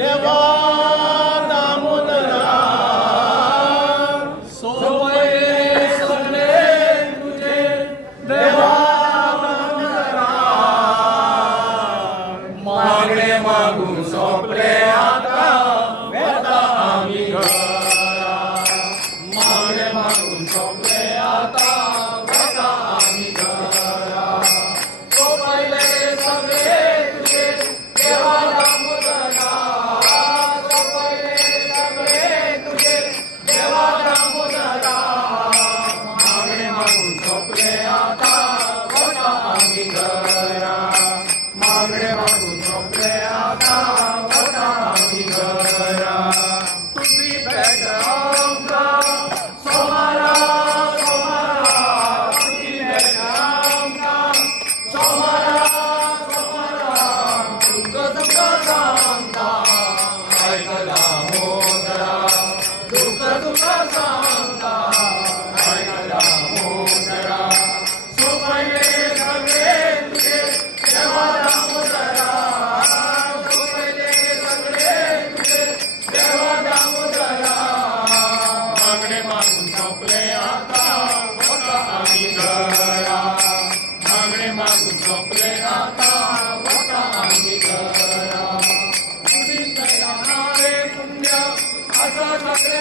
देवा दामोदरा सोपये सगळे तुझे देवा दामोदरा मागणे मागून सोपले आता वेता आम्ही घरा मागणे मागून सोपले आता वेता आम्ही घरा सोपले सगळे तुझे देवा दामोदरा सोपले सगळे तुझे देवा दामोदरा मागणे मागून सोपले आता वेता आम्ही घरा मागणे मागून सोपले आता वेता आम्ही घरा तुझी भेट आमका सोमारा सोमारा तुझी भेट आमका सोमारा सोमारा दुःख दुःख सांगता ऐकला मोदरा दुःख दुःख सांगता ऐकला मोदरा सोपले सगळे तुझे देवा दामोदरा सोपले सगळे तुझे देवा दामोदरा मागणे मागून सोपले आता होता आम्ही घरा मागणे मागून सोपले आता होता आम्ही घरा तुझी दया नारे पुण्य असं सगळे